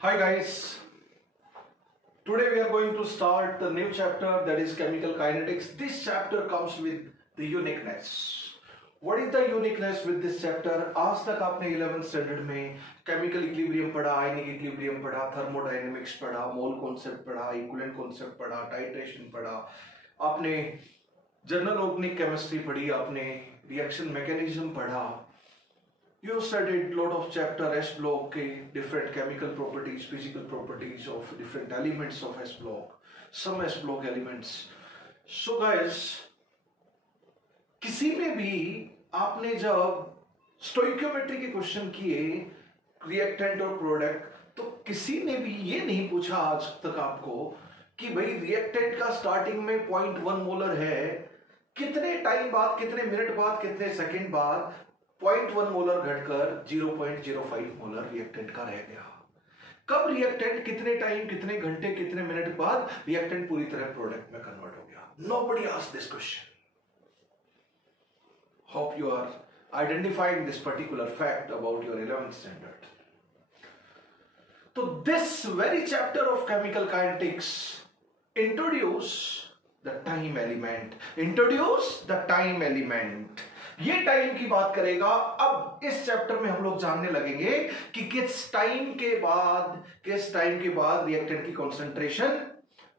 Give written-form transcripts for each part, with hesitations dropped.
Hi guys, today we are going to start the new chapter, that is chemical kinetics. This chapter comes with the uniqueness. What is the uniqueness with this chapter? आज तक आपने 11th standard में chemical equilibrium पढ़ा, ionic equilibrium पढ़ा, thermodynamics पढ़ा, mole concept पढ़ा, equivalent concept पढ़ा, titration पढ़ा, आपने जनरल ऑर्गेनिक केमिस्ट्री पढ़ी, आपने रिएक्शन मैकेनिज्म पढ़ा. You studied lot of chapter S block के different chemical properties, physical properties of different elements of S block, some S block elements. So guys, किसी में भी आपने जब स्टोइकियोमेट्री के क्वेश्चन किए रिएक्टेंट और प्रोडक्ट, तो किसी ने भी ये नहीं पूछा आज तक आपको कि भाई रिएक्टेंट का स्टार्टिंग में 0.1 मोलर है, कितने टाइम बाद, कितने मिनट बाद, कितने सेकंड बाद 0.1 मोलर घटकर 0.05 मोलर रिएक्टेंट का रह गया. कब रिएक्टेंट कितने टाइम, कितने घंटे, कितने मिनट बाद रिएक्टेंट पूरी तरह प्रोडक्ट में कन्वर्ट हो गया? Nobody asked this question. Hope you are identifying this particular fact about your 11th standard. So this very chapter of chemical kinetics introduce the time element. Introduce the time element. ये time की बात करेगा. अब इस chapter में हम लोग जानने लगेंगे कि किस टाइम के बाद रिएक्टेंट की कंसंट्रेशन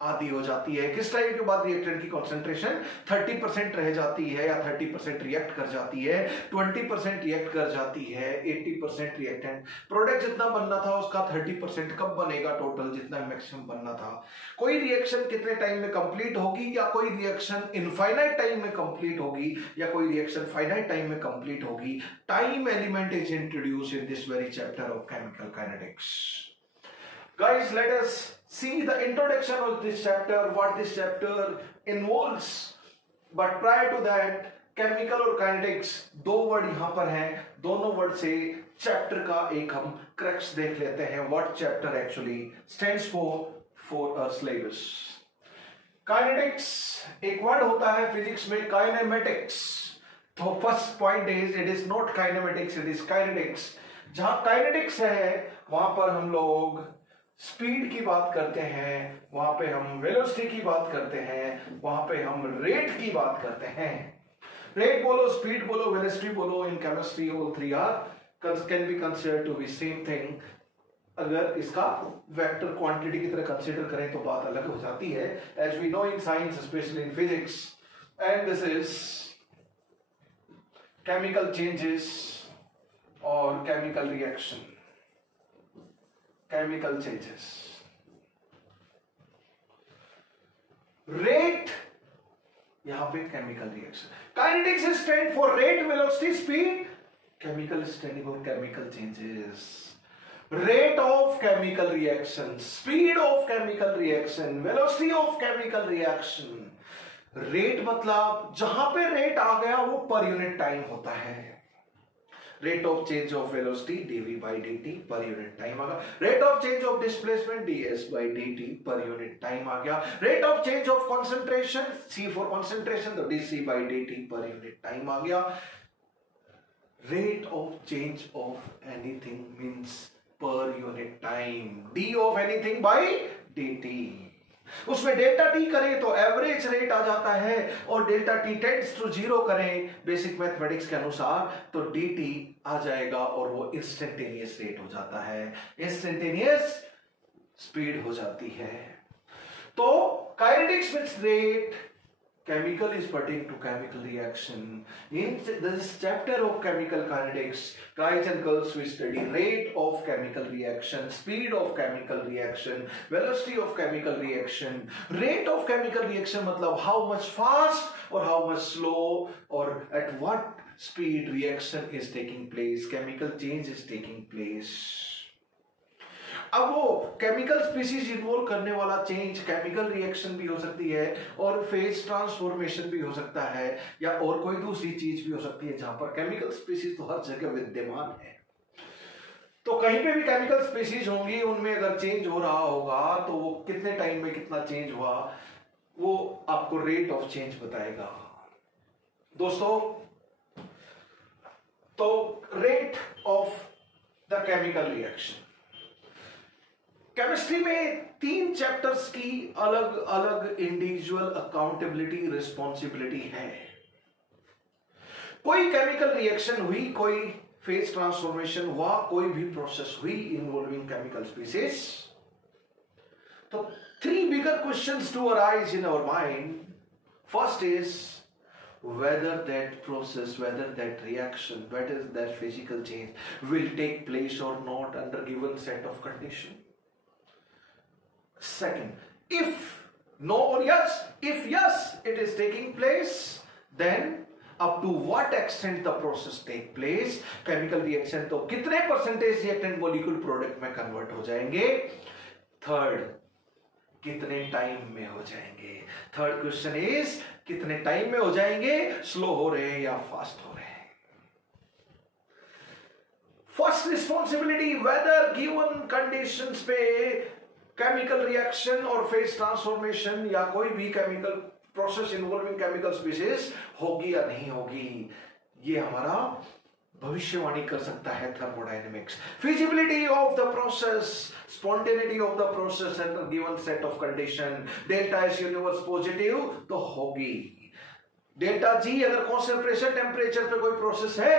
आधी हो जाती है, किस टाइम के बाद रिएक्टेंट की कंसंट्रेशन 30% रह जाती है या 30% रिएक्ट कर जाती है, 20% रिएक्ट कर जाती है, 80% रिएक्टेंट प्रोडक्ट जितना बनना था उसका 30% कब बनेगा टोटल, जितना मैक्सिमम बनना था. कोई रिएक्शन कितने टाइम में कंप्लीट होगी, या कोई रिएक्शन इनफाइनाइट टाइम में कंप्लीट होगी, या कोई रिएक्शन फाइनाइट टाइम में कंप्लीट होगी. Time element is introduced in this very chapter of chemical kinetics. Guys, let us see the introduction of this chapter, what this chapter involves. But prior to that, chemical और kinetics दो word यहां पर हैं, दोनों word से chapter का एक हम क्रक्स देख लेते हैं. What chapter actually stands for a syllabus. Kinetics एक वर्ड होता है फिजिक्स में kinematics. तो first point is it is not kinematics, it is kinetics. जहां kinetics है वहां पर हम लोग स्पीड की बात करते हैं, वहां पे हम वेलोसिटी की बात करते हैं, वहां पे हम रेट की बात करते हैं. रेट बोलो, स्पीड बोलो, वेलोसिटी बोलो, in chemistry all three are can be considered to be same thing. अगर इसका वेक्टर क्वांटिटी की तरह कंसीडर करें तो बात अलग हो जाती है, as we know in science, specially in physics. And this is chemical changes और chemical reaction. Chemical changes. Rate, यहां पे chemical reaction. Kinetics is stand for rate, velocity, speed. Chemical is standing for chemical changes. Rate of chemical reaction, speed of chemical reaction, velocity of chemical reaction. Rate मतलब जहां पे rate आ गया वो per unit time होता है. Rate of change of velocity dv by dt per unit time आ गया. Rate of change of displacement ds by dt per unit time आ गया. Rate of change of concentration, c for concentration, तो dc by dt per unit time आ गया. Rate of change of anything means per unit time. d of anything by dt. उसमें delta T करें तो average rate आ जाता है, और delta T tends to 0 करें basic mathematics के अनुसार तो dt आ जाएगा और वो इंस्टेंटेनियस रेट हो जाता है, इंस्टेंटेनियस स्पीड हो जाती है. तो kinetics means rate, chemical is pertaining to chemical reaction. In this chapter of chemical kinetics, guys and girls, we study rate of chemical reaction, speed of chemical reaction, velocity of chemical reaction. Rate of chemical reaction मतलब how much fast or how much slow or at what speed reaction is taking place, chemical change is taking place. अब वो chemical species involve करने वाला change chemical reaction भी हो सकती है, और फेज ट्रांसफॉर्मेशन भी हो सकता है, या और कोई दूसरी चीज भी हो सकती है जहां पर केमिकल स्पीशीज तो हर जगह विद्यमान है. तो कहीं पे भी केमिकल स्पीशीज होंगी, उनमें अगर चेंज हो रहा होगा तो वो कितने टाइम में कितना चेंज हुआ वो आपको रेट ऑफ चेंज बताएगा. दोस्तों, तो rate of the chemical reaction, chemistry में 3 चैप्टर्स की अलग अलग इंडिविजुअल अकाउंटेबिलिटी रिस्पॉन्सिबिलिटी है। कोई केमिकल रिएक्शन हुई, कोई फेज ट्रांसफॉर्मेशन हुआ, कोई भी प्रोसेस हुई इन्वॉल्विंग केमिकल स्पीसीज, तो 3 bigger questions to arise in our mind. First is whether that process, whether that reaction, whether that physical change will take place or not under given set of condition. Second, if no or yes, if yes it is taking place, then up to what extent the process take place, chemical reaction तो कितने percentage reactant molecule product में convert हो जाएंगे। Third, कितने time में हो जाएंगे। Third question is कितने टाइम में हो जाएंगे, स्लो हो रहे हैं या फास्ट हो रहे हैं। First responsibility, weather given conditions पे केमिकल रिएक्शन और फेज ट्रांसफॉर्मेशन या कोई भी chemical process involving chemical species होगी या नहीं होगी, ये हमारा भविष्यवाणी कर सकता है thermodynamics. Feasibility of the process, spontaneity of the process under given set of condition, delta S universe positive तो होगी। डेल्टा जी अगर कॉन्सेंट्रेशन टेम्परेचर पे कोई प्रोसेस है,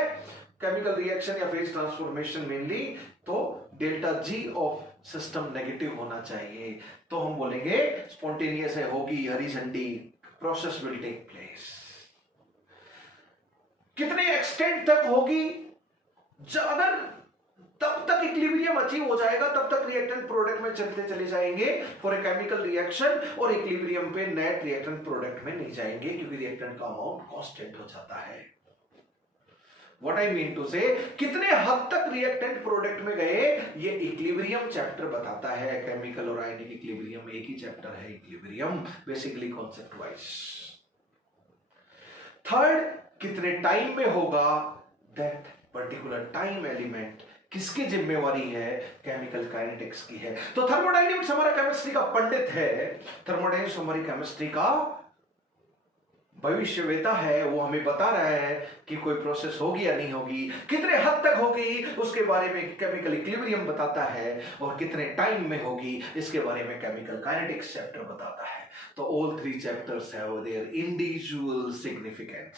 केमिकल रिएक्शन या फेज ट्रांसफॉर्मेशन मेनली, तो delta G of system negative होना चाहिए, तो हम बोलेंगे स्पॉन्टेनियस है, होगी, हरी झंडी, प्रोसेस विल टेक प्लेस। कितने एक्सटेंट तक होगी, अगर तब तक इक्विलिब्रियम अचीव हो जाएगा तब तक रिएक्टेंट प्रोडक्ट में चलते चले जाएंगे फॉर ए केमिकल रिएक्शन, और इक्विलिब्रियम पे नेट रिएक्टेंट प्रोडक्ट में नहीं जाएंगे क्योंकि रिएक्टेंट का अमाउंट कांस्टेंट हो जाता है। What I mean to say, कितने हद तक रिएक्टेंट प्रोडक्ट में गए, ये इक्विलिब्रियम चैप्टर बताता है। केमिकल और आयनिक इक्विलिब्रियम एक ही चैप्टर है, equilibrium basically concept wise. Third, कितने टाइम में होगा, दैट पर्टिकुलर टाइम एलिमेंट किसकी जिम्मेवारी है, केमिकल काइनेटिक्स की है। तो थर्मोडायनेमिक्स हमारा केमिस्ट्री का पंडित है, थर्मोडायनेमिक्स हमारी केमिस्ट्री का भविष्यवेता है, वो हमें बता रहा है कि कोई प्रोसेस होगी या नहीं होगी, कितने हद तक होगी उसके बारे में केमिकल इक्विलिब्रियम बताता है, और कितने टाइम में होगी इसके बारे में केमिकल काइनेटिक्स चैप्टर बताता है। तो all 3 chapters have their individual significance,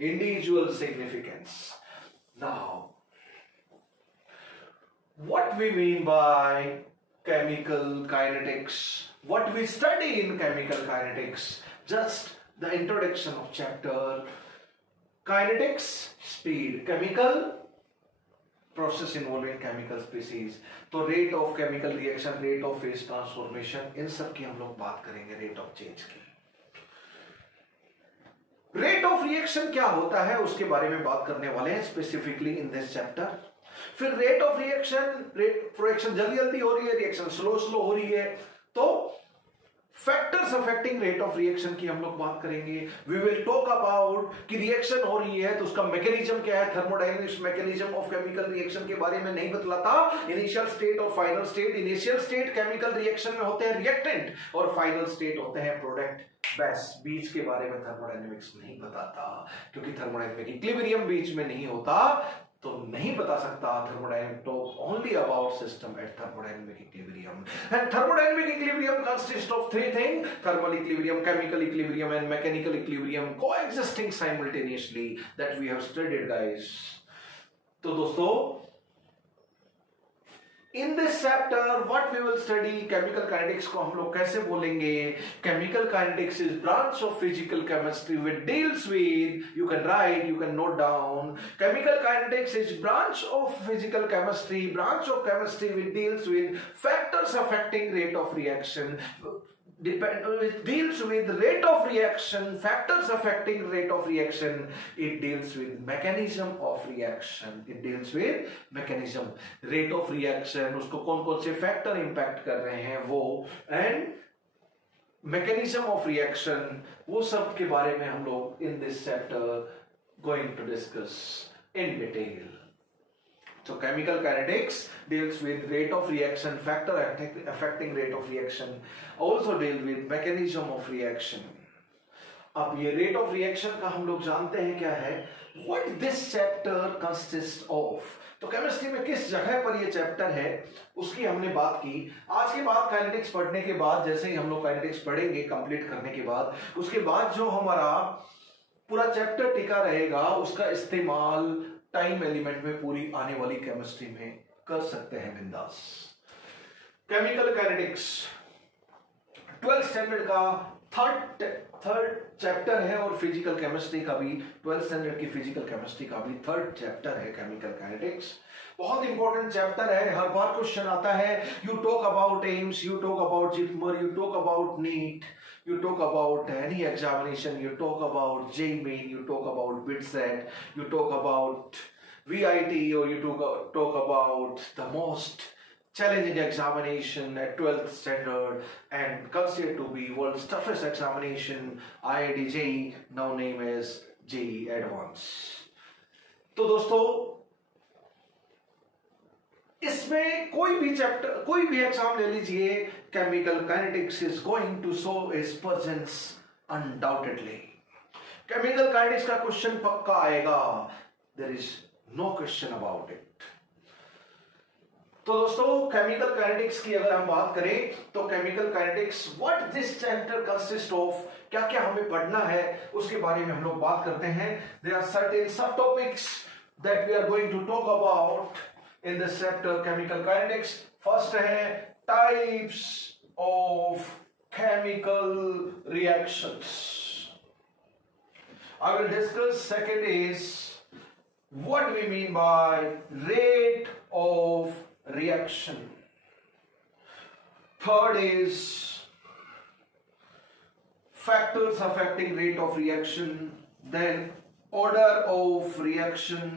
individual significance. Now what we mean by chemical kinetics, what we study in chemical kinetics, just the introduction of chapter kinetics, speed, chemical process involving chemical species। तो rate of chemical reaction, rate of phase transformation, इन सब की हम लोग बात करेंगे, rate of change की। rate of reaction क्या होता है उसके बारे में बात करने वाले हैं स्पेसिफिकली इन दिस चैप्टर। फिर rate of reaction जल्दी जल्दी हो रही है, रिएक्शन स्लो स्लो हो रही है, तो factors affecting rate of reaction की हम लोग बात करेंगे। वी विल टॉक अबाउट कि रिएक्शन हो रही है तो उसका मैकेनिज्म क्या है, thermodynamics mechanism of chemical reaction के बारे में नहीं बतलाता। इनिशियल स्टेट और final state, initial state chemical reaction में होते हैं रिएक्टेंट और फाइनल स्टेट होते हैं प्रोडक्ट। बस बीच के बारे में थर्मोडायनेमिक्स नहीं बताता, क्योंकि थर्मोडायनेमिक इक्विलिब्रियम बीच में नहीं होता तो नहीं बता सकता। Thermodynamic talk only about system at thermodynamic equilibrium, and thermodynamic equilibrium consist of 3 thing: thermal equilibrium, chemical equilibrium and mechanical equilibrium coexisting simultaneously that we have studied guys. तो दोस्तों in this chapter what we will study, chemical kinetics को हम लोग कैसे बोलेंगे? Chemical kinetics is branch of physical chemistry which deals with, you can write, you can note down, chemical kinetics is branch of physical chemistry, branch of chemistry which deals with factors affecting rate of reaction, it deals with rate of reaction, factors affecting rate of reaction, it deals with mechanism of reaction, it deals with mechanism, rate of reaction, उसको कौन कौन से factor impact कर रहे हैं वो, and mechanism of reaction, वो सब के बारे में हम लोग in this chapter going to discuss in detail. So chemical kinetics deals with rate of reaction, factor affecting rate of reaction, also deal with mechanism of reaction. अब ये rate of reaction का हम लोग जानते हैं क्या है, what this chapter consists of, तो केमिस्ट्री में किस जगह पर ये चैप्टर है उसकी हमने बात की। आज के बाद काइनेटिक्स पढ़ने के बाद, जैसे ही हम लोग काइनेटिक्स पढ़ेंगे कंप्लीट करने के बाद, उसके बाद जो हमारा पूरा चैप्टर टिका रहेगा उसका इस्तेमाल टाइम एलिमेंट में पूरी आने वाली केमिस्ट्री में कर सकते हैं बिंदास। केमिकल काइनेटिक्स 12th स्टैंडर्ड का थर्ड चैप्टर है और फिजिकल केमिस्ट्री का भी 12th स्टैंडर्ड की फिजिकल केमिस्ट्री का भी थर्ड चैप्टर है केमिकल काइनेटिक्स। बहुत इंपॉर्टेंट चैप्टर है, हर बार क्वेश्चन आता है। You talk about AIIMS, you talk about JIPMER, you talk about NEET, you talk about any examination, you talk about JEE Main, you talk about BITSET, you talk about VIT, or you talk about the most challenging examination at 12th standard and considered to be world's toughest examination, IIT JEE, now named as JEE Advanced। तो दोस्तों इसमें कोई भी chapter, कोई भी exam ले लीजिए, chemical kinetics is going to show its presence undoubtedly. Chemical kinetics का क्वेश्चन पक्का आएगा, there is no question about it. तो दोस्तों केमिकल काइनेटिक्स की अगर हम बात करें तो chemical kinetics what this chapter consist of, क्या क्या हमें पढ़ना है उसके बारे में हम लोग बात करते हैं। There are certain subtopics that we are going to talk about in this chapter chemical kinetics। first है types of chemical reactions, I will discuss। second is what we mean by rate of reaction। third is factors affecting rate of reaction, then order of reaction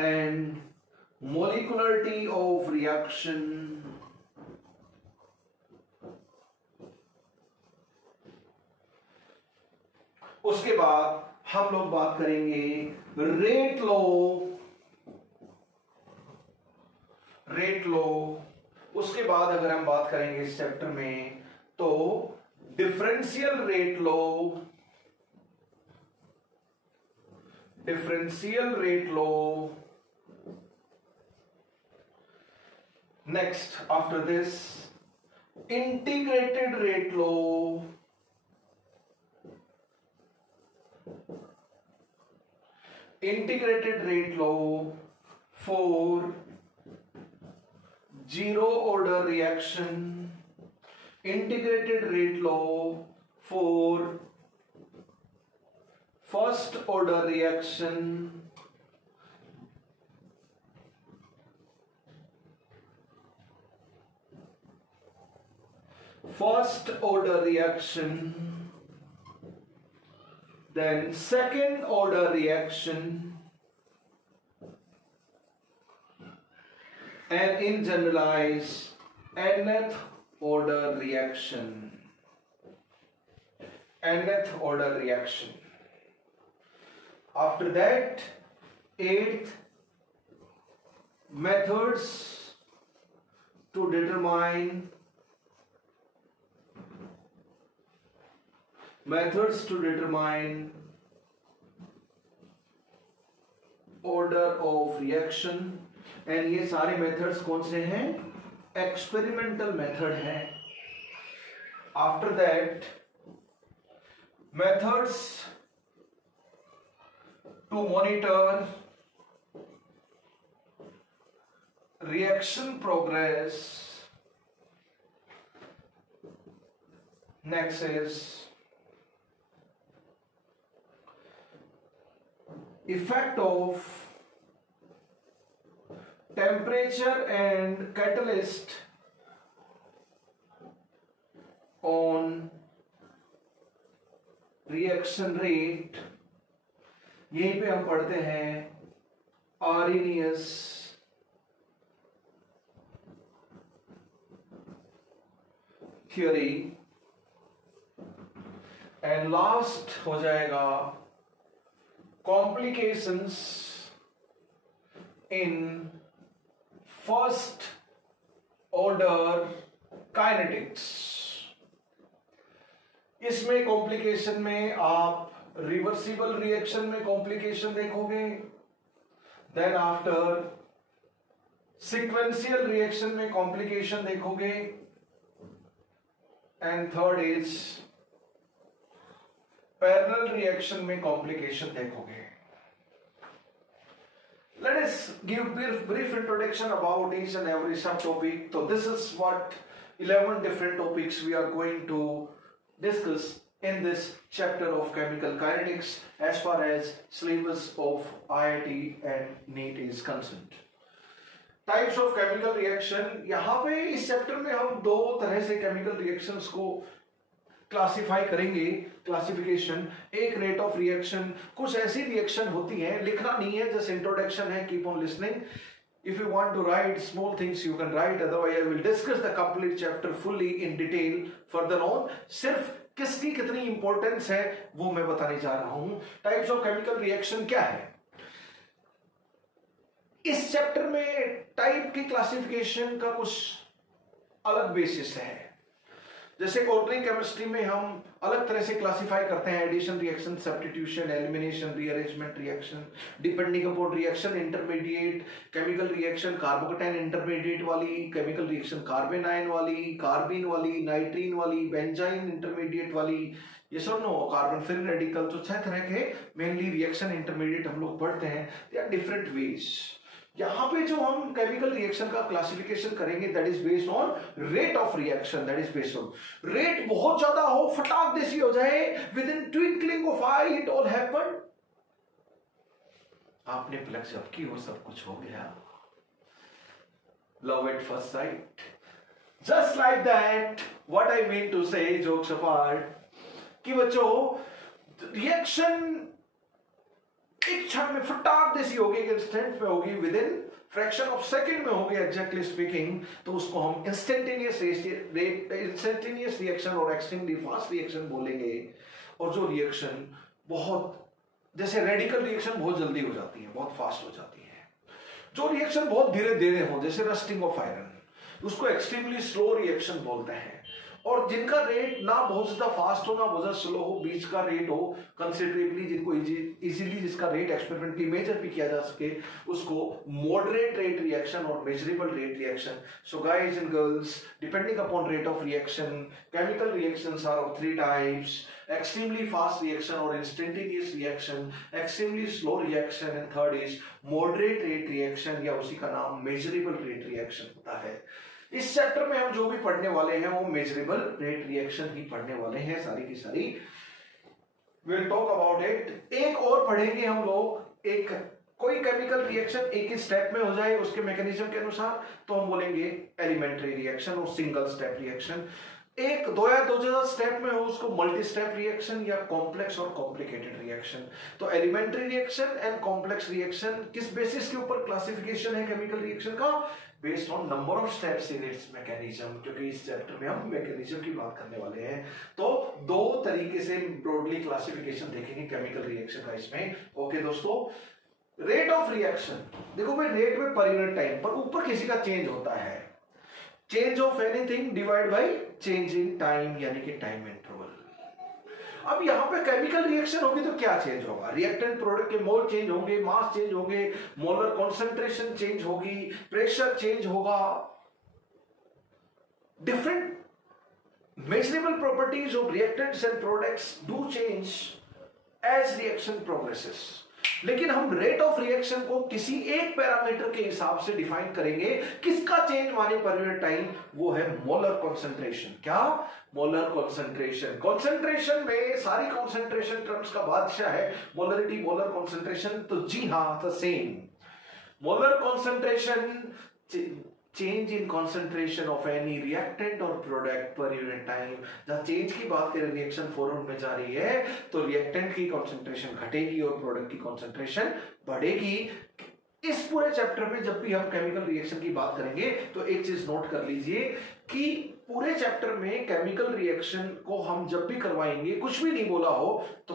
and molecularity of reaction, उसके बाद हम लोग बात करेंगे rate law. उसके बाद अगर हम बात करेंगे इस चैप्टर में तो differential rate law. Next, after this, integrated rate law, for zero order reaction, integrated rate law for first order reaction, then second order reaction, and in generalize nth order reaction, After that, 8th, methods to determine order of reaction। And ये सारे methods कौन से हैं? Experimental method हैं। After that methods to monitor reaction progress। next is effect of temperature and catalyst on reaction rate। यहीं पे हम पढ़ते हैं आर्रेनियस थ्योरी। एंड लास्ट हो जाएगा complications in first order kinetics. इसमें कॉम्प्लिकेशन में आप रिवर्सिबल रिएक्शन में कॉम्प्लिकेशन देखोगे, देन आफ्टर सिक्वेंशियल रिएक्शन में कॉम्प्लिकेशन देखोगे, and third is parallel reaction में कॉम्प्लिकेशन देखोगे. Let us give brief introduction about each and every subtopic. So this is what 11 different topics we are going to discuss in this chapter of chemical kinetics as far as syllabus of IIT and NEET is concerned. Types of chemical reaction. यहाँ पे इस chapter में हम दो तरह से chemical reactions को classify करेंगे. क्लासिफिकेशन, एक रेट ऑफ रिएक्शन. कुछ ऐसी रिएक्शन होती हैं, लिखना नहीं है, जस्ट इंट्रोडक्शन है, keep on listening. If you want to write small things you can write, otherwise I will discuss the complete chapter fully in detail further on. सिर्फ किसकी कितनी इंपॉर्टेंस है वो मैं बताने जा रहा हूं. टाइप्स ऑफ केमिकल रिएक्शन क्या है इस चैप्टर में. टाइप की क्लासिफिकेशन का कुछ अलग बेसिस है. जैसे ऑर्गेनिक केमिस्ट्री में हम अलग तरह से क्लासिफाई करते हैं, addition reaction, substitution, elimination, rearrangement reaction, depending upon reaction, intermediate chemical reaction, carbocation intermediate वाली, केमिकल रिएक्शन कार्बन आयन वाली, कार्बिन वाली, नाइट्रीन वाली, बेंजाइन इंटरमीडिएट वाली, ये सब नो कार्बन फ्री रेडिकल. तो 6 तरह के मेनली रिएक्शन इंटरमीडिएट हम लोग पढ़ते हैं. या डिफरेंट वेज. यहां पे जो हम केमिकल रिएक्शन का क्लासिफिकेशन करेंगे that is based on rate of reaction. That is based on rate. बहुत ज्यादा हो, फटाक देसी हो जाए, within twinkling of eye it all happen. आपने पलक झपकी हो, सब कुछ हो गया. Love at first sight. Just like that. What I mean to say, jokes apart, कि बच्चों रिएक्शन एक क्षण में फटाक देसी होगी, इंस्टेंट में होगी, with in fraction of second में होगी एग्जैक्टली स्पीकिंग. तो उसको हम इंस्टेंटेनियस रिएक्शन और एक्सट्रीमली फास्ट रिएक्शन बोलेंगे. और जो रिएक्शन बहुत, जैसे रेडिकल रिएक्शन बहुत जल्दी हो जाती है, बहुत फास्ट हो जाती है. जो रिएक्शन बहुत धीरे धीरे हो, जैसे रस्टिंग ऑफ आयरन, उसको एक्सट्रीमली स्लो रिएक्शन बोलते हैं. और जिनका रेट ना बहुत ज्यादा फास्ट हो ना बहुत ज्यादा स्लो हो, बीच का रेट हो कंसिडरेबली, जिनको इजीली जिसका रेट एक्सपेरिमेंटली मेजर भी किया जा सके, उसको मॉडरेट रेट रिएक्शन और measurable rate reaction. So guys and girls, depending upon rate of reaction, chemical reactions are of 3 types: extremely fast reaction or instantaneous reaction, extremely slow reaction, and third is moderate rate reaction, या उसी का नाम measurable rate reaction होता है. इस chapter में हम जो भी पढ़ने वाले हैं वो मेजरेबल रेट रिएक्शन ही पढ़ने वाले हैं, सारी की सारी. Will talk about it. एक और पढ़ेंगे हम लोग, एक कोई केमिकल रिएक्शन एक ही स्टेप में हो जाए उसके मैकेनिज्म के अनुसार, तो हम बोलेंगे एलिमेंट्री रिएक्शन और सिंगल स्टेप रिएक्शन. एक दो या दो ज्यादा स्टेप में हो उसको मल्टी स्टेप रिएक्शन या कॉम्प्लेक्स और कॉम्प्लिकेटेड रिएक्शन. तो elementary reaction and complex reaction किस बेसिस के ऊपर क्लासिफिकेशन है केमिकल रिएक्शन का? Based on number of steps in its mechanism. क्योंकि इस चैप्टर में हम मैकेनिज्म की बात करने वाले हैं, तो दो तरीके से ब्रॉडली क्लासिफिकेशन देखेंगे केमिकल रिएक्शन का इसमें. ओके दोस्तों, रेट ऑफ रिएक्शन देखो भाई, रेट में पर यूनिट टाइम, पर ऊपर किसी का चेंज होता है. Change of anything divide by change in time, यानी कि टाइम इंटरवल. अब यहां पे केमिकल रिएक्शन होगी तो क्या चेंज होगा? रिएक्टेंट प्रोडक्ट के मोल चेंज होंगे, मास चेंज होंगे, मोलर कॉन्सेंट्रेशन चेंज होगी, प्रेशर चेंज होगा. Different measurable properties of reactants and products do change as reaction progresses. लेकिन हम रेट ऑफ रिएक्शन को किसी एक पैरामीटर के हिसाब से डिफाइन करेंगे. किसका चेंज माने पर यूनिट टाइम? वो है मोलर कॉन्सेंट्रेशन. क्या? Molar concentration. कॉन्सेंट्रेशन में सारी कॉन्सेंट्रेशन टर्म्स का बादशाह है मोलरिटी, मोलर कॉन्सेंट्रेशन. तो जी हाँ, the same molar concentration, change in concentration of any reactant और प्रोडक्ट पर यूनिट टाइम. जहां चेंज की बात करें, रिएक्शन फॉरवर्ड में जा रही है तो रिएक्टेंट की कॉन्सेंट्रेशन घटेगी और प्रोडक्ट की कॉन्सेंट्रेशन बढ़ेगी. इस पूरे चैप्टर में जब भी हम केमिकल रिएक्शन की बात करेंगे तो एक चीज नोट कर लीजिए कि पूरे चैप्टर में केमिकल रिएक्शन को हम जब भी करवाएंगे, कुछ भी नहीं बोला हो तो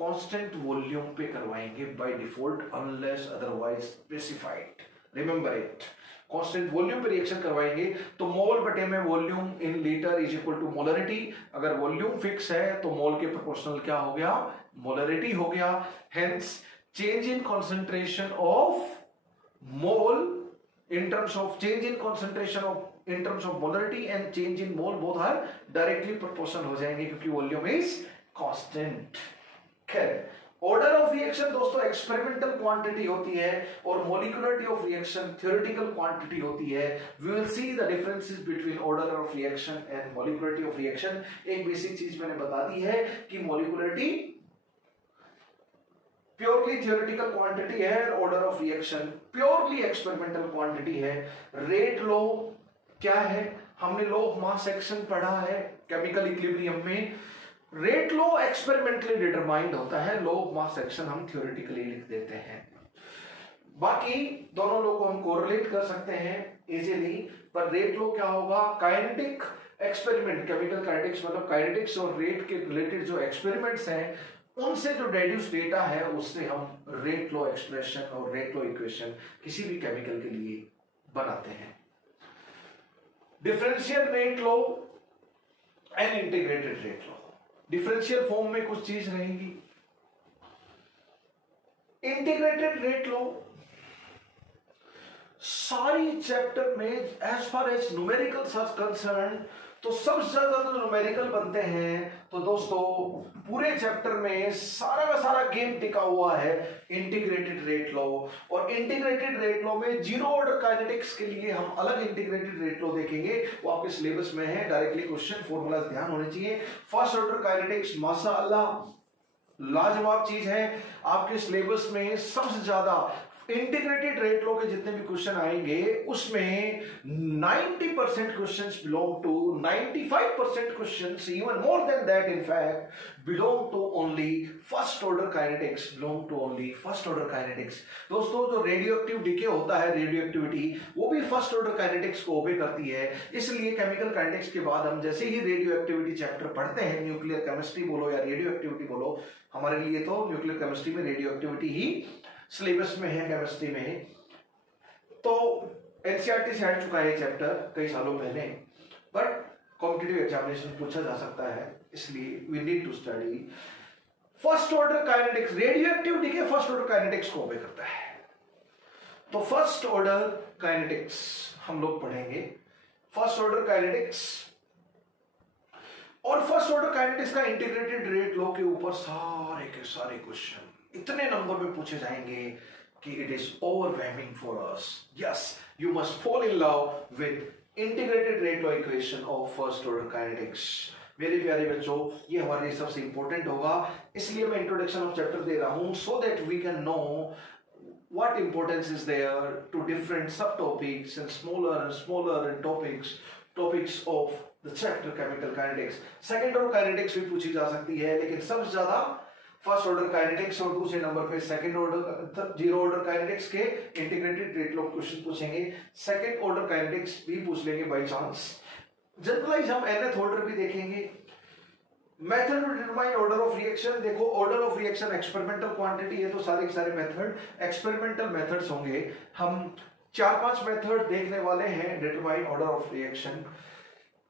कांस्टेंट वॉल्यूम पे करवाएंगे by default, unless otherwise specified. Remember it, constant volume पे रिएक्शन करवाएंगे तो मोल बटे में volume in litre is equal to molarity. अगर वॉल्यूम फिक्स है तो मोल के प्रोपोर्शनल क्या हो गया? मोलरिटी हो गया. Hence change in concentration of mole in terms of change in concentration of in terms of molarity and change in mole both are directly proportional हो जाएंगे क्योंकि वॉल्यूम इज कांस्टेंट। खैर, ऑर्डर ऑफ रिएक्शन दोस्तों experimental quantity होती है और molecularity of reaction theoretical quantity होती है। We will see the differences between order of reaction and molecularity of reaction. एक बेसिक चीज मैंने बता दी है कि मोलिकुलरिटी प्योरली थ्योरेटिकल क्वांटिटी है, order of reaction purely experimental quantity है। रेट लॉ क्या है? हमने लॉ ऑफ मास एक्शन पढ़ा है केमिकल इक्विलिब्रियम में। रेट लॉ एक्सपेरिमेंटली डिटरमाइंड होता है, लॉ ऑफ मास एक्शन हम थ्योरेटिकली लिख देते हैं। बाकी दोनों लॉ को हम कोरिलेट कर सकते हैं इजीली, पर रेट लॉ क्या होगा? काइनेटिक एक्सपेरिमेंट, केमिकल काइनेटिक्स मतलब काइनेटिक्स और रेट के रिलेटेड जो एक्सपेरिमेंट्स हैं उनसे जो डेड्यूस डेटा है उससे हम रेट लॉ एक्सप्रेशन और रेट लॉ इक्वेशन किसी भी केमिकल के लिए बनाते हैं। Differential rate law and integrated rate law. Differential form में कुछ चीज रहेगी। इंटीग्रेटेड रेट लॉ सारी चैप्टर में as far as numerical concern तो सबसे ज्यादा जो न्यूमेरिकल बनते हैं, तो दोस्तों पूरे चैप्टर में सारा का सारा गेम टिका हुआ है इंटीग्रेटेड रेट लॉ। और इंटीग्रेटेड रेट लॉ में जीरो ऑर्डर काइनेटिक्स के लिए हम अलग इंटीग्रेटेड रेट लॉ देखेंगे, वो आपके सिलेबस में है। डायरेक्टली क्वेश्चन फॉर्मूला ध्यान होने चाहिए। फर्स्ट ऑर्डर काइनेटिक्स माशाअल्लाह लाजवाब चीज है, आपके सिलेबस में सबसे ज्यादा इंटीग्रेटेड रेट लॉ के जितने भी क्वेश्चन आएंगे उसमें 90% questions belong to 95% questions, even more than that in fact belong to only first order kinetics, belong to only first order kinetics. दोस्तों जो रेडियो एक्टिव डीके होता है, रेडियो एक्टिविटी, वो भी फर्स्ट ऑर्डर काइनेटिक्स को ओबे करती है। इसलिए केमिकल काइनेटिक्स के बाद हम जैसे ही रेडियो एक्टिविटी चैप्टर पढ़ते हैं, न्यूक्लियर केमिस्ट्री बोलो या रेडियो एक्टिविटी बोलो, हमारे लिए तो न्यूक्लियर केमिस्ट्री में रेडियो एक्टिविटी ही सिलेबस में है केमिस्ट्री में। तो एनसीईआरटी से हट चुका है चैप्टर कई सालों पहले, बट कॉम्पिटिटिव एग्जामिनेशन पूछा जा सकता है, इसलिए we need to study first order kinetics. Radioactivity के फर्स्ट ऑर्डर काइनेटिक्स को ओबे करता है। तो फर्स्ट ऑर्डर काइनेटिक्स हम लोग पढ़ेंगे, फर्स्ट ऑर्डर काइनेटिक्स। और फर्स्ट ऑर्डर काइनेटिक्स का इंटीग्रेटेड रेट लॉ के ऊपर सारे के सारे क्वेश्चन इतने नंबर में पूछे जाएंगे कि it is overwhelming for us. Yes, you must fall in love with integrated rate law equation of first order kinetics. मेरे प्यारे बच्चों, ये हमारे लिए सबसे इंपॉर्टेंट होगा, इसलिए मैं इंट्रोडक्शन ऑफ चैप्टर दे रहा हूं, so that we can know what importance is there to different subtopics and smaller and topics of the chapter chemical kinetics। Second order kinetics भी पूछी जा सकती है, लेकिन सबसे ज्यादा फर्स्ट ऑर्डर काइनेटिक्स और दूसरे नंबर पे second order zero order kinetics के इंटीग्रेटेड रेट लॉ क्वेश्चन पूछेंगे। सेकंड ऑर्डर काइनेटिक्स भी पूछ लेंगे बाय चांस। जनरलाइज हम nth ऑर्डर भी देखेंगे। Method to determine order of reaction, देखो order of reaction experimental quantity है, तो सारे के सारे मेथड एक्सपेरिमेंटल मेथड्स होंगे। हम 4-5 मेथड देखने वाले हैं determine order of reaction.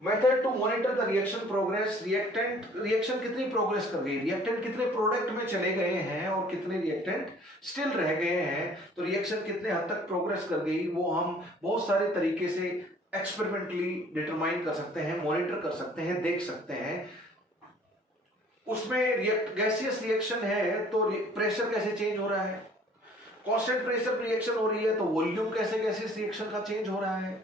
Method to monitor the reaction progress, reaction कितनी प्रोग्रेस कर गई, रिएक्टेंट कितने प्रोडक्ट में चले गए हैं और कितने रिएक्टेंट स्टिल रह गए हैं, तो रिएक्शन कितने हद तक प्रोग्रेस कर गई, वो हम बहुत सारे तरीके से एक्सपेरिमेंटली डिटरमाइन कर सकते हैं, मॉनिटर कर सकते हैं, देख सकते हैं। उसमें गैसियस रिएक्शन है तो प्रेशर कैसे चेंज हो रहा है, कांस्टेंट प्रेशर रिएक्शन हो रही है तो वॉल्यूम कैसे गैसियस रिएक्शन का चेंज हो रहा है,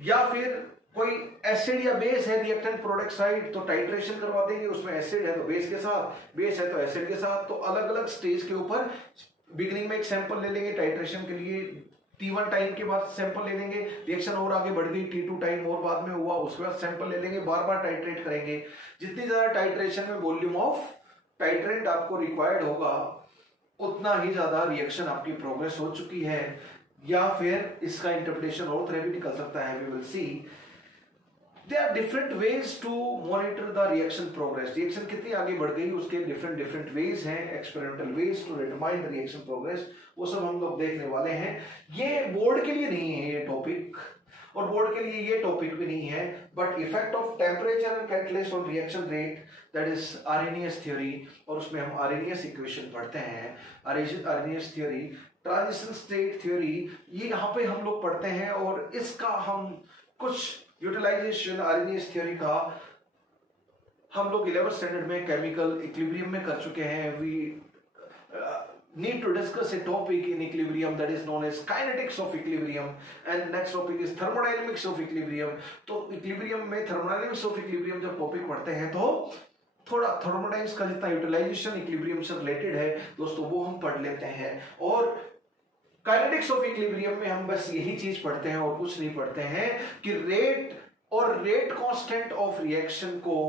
या फिर कोई एसिड या बेस है रिएक्टेंट प्रोडक्ट साइड तो टाइट्रेशन करवा देंगे, उसमें एसिड है तो बेस के साथ, बेस है तो एसिड के साथ, तो अलग अलग स्टेज के ऊपर बिगिनिंग में एक सैंपल ले लेंगे टाइट्रेशन के लिए, T1 टाइम के बाद सैंपल ले लेंगे, रिएक्शन और आगे बढ़ गई, T2 टाइम और बाद में हुआ, उसके बाद सैंपल ले लेंगे, बार बार टाइट्रेट करेंगे। जितनी ज्यादा टाइट्रेशन में वॉल्यूम ऑफ टाइट्रेंट आपको रिक्वायर्ड होगा उतना ही ज्यादा रिएक्शन आपकी प्रोग्रेस हो चुकी है, या फिर इसका इंटरप्रिटेशन और तरह भी निकल सकता है। We will see there are different ways to monitor the reaction progress, reaction कितनी आगे बढ़ गई उसके different ways हैं, experimental ways to determine the reaction progress, वो सब हम लोग देखने वाले हैं। ये बोर्ड के लिए नहीं है ये टॉपिक, और बोर्ड के लिए ये टॉपिक भी नहीं है, but effect of temperature and catalyst on reaction rate, that is Arrhenius theory, और उसमें हम आर्हेनियस इक्वेशन पढ़ते हैं। Arrhenius theory transition state theory, ये यहाँ पे हम लोग पढ़ते हैं और इसका हम कुछ यूटिलाइजेशन आर्हेनियस थ्योरी का हम लोग 11th स्टैंडर्ड में केमिकल इक्विलिब्रियम में कर चुके हैं. We need to discuss a topic in equilibrium that is known as kinetics of equilibrium, and next topic is thermodynamics of equilibrium. तो equilibrium में thermodynamics of equilibrium जब टॉपिक पढ़ते हैं तो थोड़ा थर्मोडाइनमिक्स का जितना यूटिलाइजेशन इक्विलिब्रियम से रिलेटेड है दोस्तों वो हम पढ़ लेते हैं. और काइनेटिक्स ऑफ इक्विलिब्रियम में हम बस यही चीज पढ़ते हैं और कुछ नहीं पढ़ते हैं कि रेट और रेट कांस्टेंट ऑफ रिएक्शन को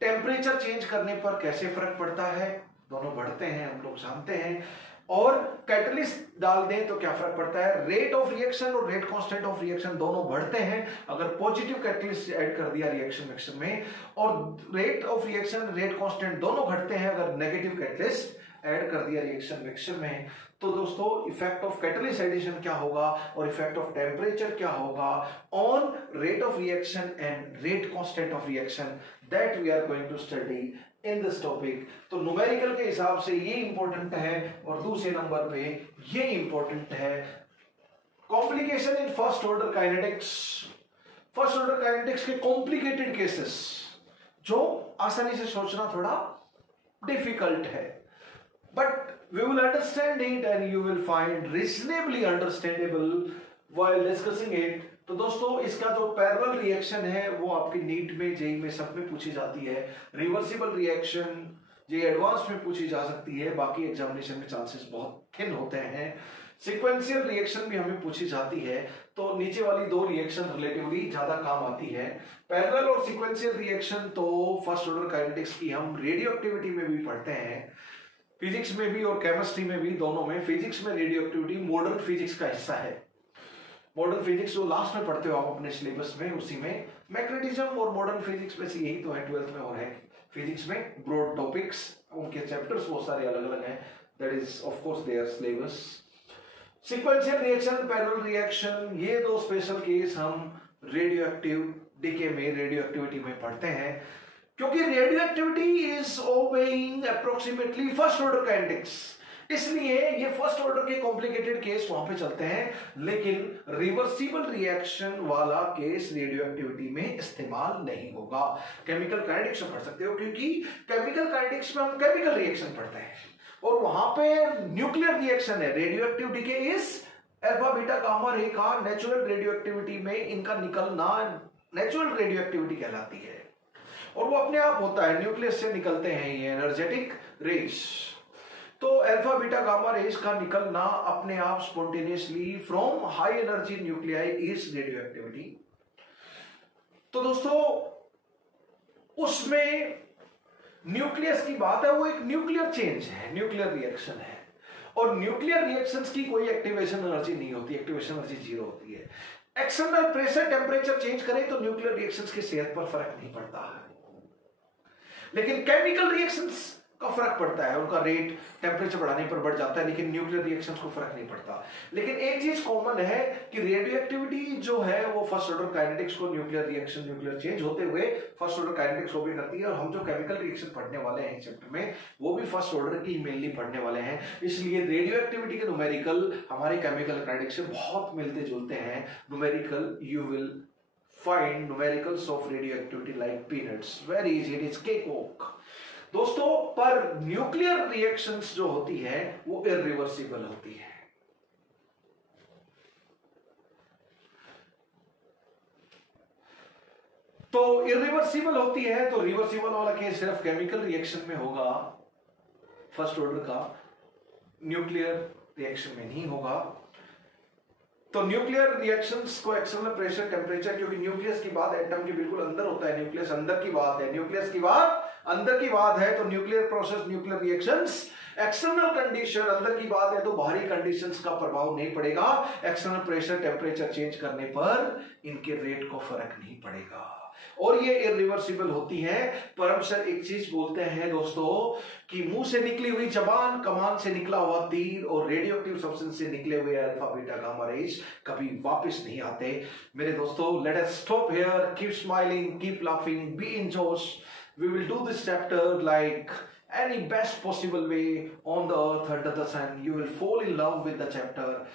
टेम्परेचर चेंज करने पर कैसे फर्क पड़ता है. दोनों बढ़ते हैं हम लोग जानते हैं. और कैटलिस्ट डाल दें तो क्या फर्क पड़ता है. रेट ऑफ रिएक्शन और रेट कांस्टेंट ऑफ रिएक्शन दोनों बढ़ते हैं अगर पॉजिटिव कैटलिस्ट ऐड कर दिया रिएक्शन मिक्सर में, और rate of reaction rate constant दोनों घटते हैं अगर नेगेटिव कैटलिस्ट ऐड कर दिया रिएक्शन मिक्सर में. तो दोस्तों इफेक्ट ऑफ कैटलिस्ट एडिशन क्या होगा और इफेक्ट ऑफ टेम्परेचर क्या होगा on rate of reaction and rate constant of reaction, that we are going to study in this topic. तो न्यूमेरिकल के हिसाब से ये इंपॉर्टेंट है और दूसरे नंबर पे ये इंपॉर्टेंट है complication in first order kinetics. First order kinetics के कॉम्प्लिकेटेड केसेस जो आसानी से सोचना थोड़ा डिफिकल्ट है, but we will understand it and you will find reasonably understandable while discussing it. तो दोस्तों इसका जो पैरेलल रिएक्शन है वो आपकी नीट में, जेई में, सब में पूछी जाती है. रिवर्सिबल रिएक्शन जेई एडवांस में पूछी जा सकती है, बाकी एग्जामिनेशन में चांसेस बहुत थिन होते हैं. सीक्वेंशियल रिएक्शन भी हमें पूछी जाती है, तो नीचे वाली दो रिएक्शन रिलेटिवली ज्यादा काम आती है. पैरेलल और सीक्वेंशियल रिएक्शन तो फर्स्ट ऑर्डर काइनेटिक्स की हम रेडियो एक्टिविटी में भी पढ़ते हैं, फिजिक्स में भी और केमिस्ट्री में भी, दोनों में. फिजिक्स में रेडियो एक्टिविटी मॉडर्न फिजिक्स का हिस्सा है. मॉडर्न फिजिक्स जो लास्ट में पढ़ते हो आप अपने सिलेबस में, उसी में मैग्नेटिज्म और मॉडर्न फिजिक्स में से यही तो है 12th में और है. फिजिक्स में ब्रॉड टॉपिक्स, उनके चैप्टर्स बहुत सारे अलग अलग हैं, that is of course there syllabus. Sequential reaction, parallel reaction, ये दो स्पेशल केस हम रेडियो एक्टिव डीके में, रेडियो एक्टिविटी में पढ़ते हैं, क्योंकि radio activity is obeying approximately first order kinetics. इसलिए ये फर्स्ट ऑर्डर के कॉम्प्लिकेटेड केस वहां पे चलते हैं, लेकिन रिवर्सिबल रिएक्शन वाला केस रेडियो एक्टिविटी में इस्तेमाल नहीं होगा. केमिकल काइनेटिक्स में पढ़ सकते हो, क्योंकि केमिकल काइनेटिक्स में हम केमिकल रिएक्शन पढ़ते हैं और वहां पे न्यूक्लियर रिएक्शन है. रेडियो एक्टिविटी के इस अल्फा बीटा गामा रे का नेचुरल रेडियो एक्टिविटी में इनका निकलना नेचुरल रेडियो एक्टिविटी कहलाती है, और वो अपने आप होता है, न्यूक्लियस से निकलते हैं ये एनर्जेटिक रेस. तो अल्फा बीटा गामा रेस का निकलना अपने आप spontaneously from high energy nuclei is radio activity. तो दोस्तों उसमें न्यूक्लियस की बात है, वो एक न्यूक्लियर चेंज है, न्यूक्लियर रिएक्शन है, और न्यूक्लियर रिएक्शंस की कोई एक्टिवेशन एनर्जी नहीं होती, एक्टिवेशन एनर्जी जीरो होती है. एक्सटर्नल प्रेशर टेम्परेचर चेंज करें तो न्यूक्लियर रिएक्शंस की सेहत पर फर्क नहीं पड़ता है, लेकिन केमिकल रिएक्शंस का फर्क पड़ता है. उनका रेट टेम्परेचर बढ़ाने पर बढ़ जाता है, लेकिन न्यूक्लियर रिएक्शंस को फर्क नहीं पड़ता. लेकिन एक चीज कॉमन है कि रेडियो एक्टिविटी जो है वो फर्स्ट ऑर्डर काइनेटिक्स को न्यूक्लियर रिएक्शन, न्यूक्लियर चेंज होते हुए फर्स्ट ऑर्डर काइनेटिक्स को भी करती है. और हम जो केमिकल रिएक्शन पढ़ने वाले हैं चैप्टर में वो भी फर्स्ट ऑर्डर की मेनली पढ़ने वाले हैं. इसलिए रेडियो एक्टिविटी के न्यूमेरिकल हमारे केमिकल काइनेटिक्स से बहुत मिलते जुलते हैं. Numerical you will find numericals of radioactivity like peanuts, very easy, it is cake walk. दोस्तों पर न्यूक्लियर रिएक्शंस जो होती है वो इरिवर्सिबल होती है. तो इरिवर्सिबल होती है, तो रिवर्सिबल वाला केस सिर्फ केमिकल रिएक्शन में होगा फर्स्ट ऑर्डर का, न्यूक्लियर रिएक्शन में नहीं होगा. तो न्यूक्लियर रिएक्शंस को एक्सटर्नल प्रेशर टेम्परेचर, क्योंकि न्यूक्लियस की बात एटम के बिल्कुल अंदर होता है, न्यूक्लियस अंदर की बात है, न्यूक्लियस की बात अंदर की बात है, तो nuclear process, nuclear reactions external condition, अंदर की बात है तो बाहरी कंडीशंस का प्रभाव नहीं पड़ेगा. एक्सटर्नल प्रेशर टेम्परेचर चेंज करने पर इनके रेट को फर्क नहीं पड़ेगा और ये इरिवर्सिबल होती है. परम सर एक चीज बोलते हैं दोस्तों कि मुंह से निकली हुई जबान, कमान से निकला हुआ तीर और रेडियो एक्टिव सब्सटेंस से निकले हुए अल्फा बीटा गामा रेज कभी वापस नहीं आते. मेरे दोस्तों, let us stop here, keep smiling, keep laughing, be in जोश. We will do this chapter like any best possible way on the earth under the sun. You will fall in love with the chapter.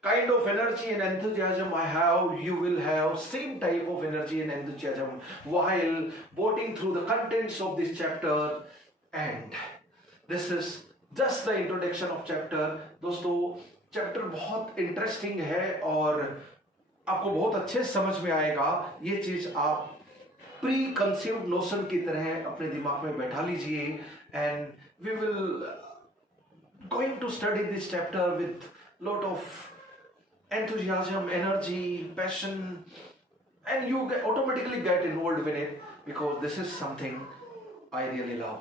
Kind of energy and enthusiasm I have, you will have same type of energy and enthusiasm while boating through the contents of this chapter. And this is just the introduction of chapter. दोस्तों chapter बहुत interesting है और आपको बहुत अच्छे समझ में आएगा. ये चीज आप प्री कंसीव्ड नोशन की तरह अपने दिमाग में बैठा लीजिए. And we will going to study this chapter with lot of enthusiasm, energy, passion, and you automatically get involved with it because this is something I really love.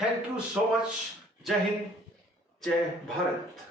Thank you so much. Jai Hind, Jai Bharat.